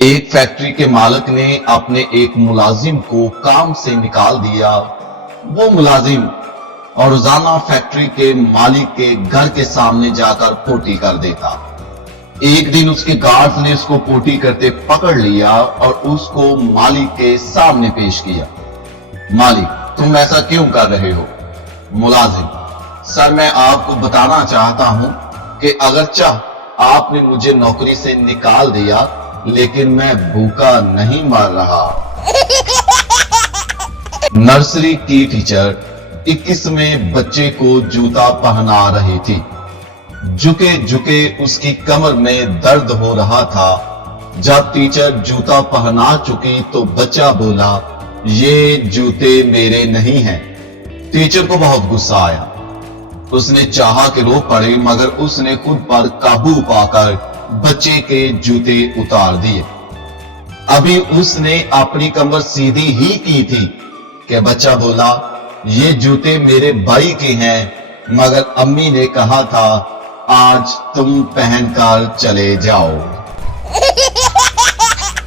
ایک فیکٹری کے مالک نے اپنے ایک ملازم کو کام سے نکال دیا۔ وہ ملازم اور روزانہ فیکٹری کے مالک کے گھر کے سامنے جا کر پوٹی کر دیتا۔ ایک دن اس کے گارڈز نے اس کو پوٹی کرتے پکڑ لیا اور اس کو مالک کے سامنے پیش کیا۔ مالک، تم ایسا کیوں کر رہے ہو؟ ملازم: سر، میں آپ کو بتانا چاہتا ہوں کہ اگرچہ آپ نے مجھے نوکری سے نکال دیا لیکن میں بھوکا نہیں مر رہا۔ نرسری کی ٹیچر 21ویں بچے کو جوتا پہنا رہی تھی۔ جھکے جھکے اس کی کمر میں درد ہو رہا تھا۔ جب ٹیچر جوتا پہنا چکی تو بچہ بولا، یہ جوتے میرے نہیں ہیں۔ ٹیچر کو بہت غصہ آیا۔ اس نے چاہا کہ رو پڑے مگر اس نے خود پر قابو پا کر بچے کے جوتے اتار دیے۔ ابھی اس نے اپنی کمر سیدھی ہی کی تھی کہ بچہ بولا، یہ جوتے میرے بھائی کے ہیں مگر امی نے کہا تھا آج تم پہن کر چلے جاؤ۔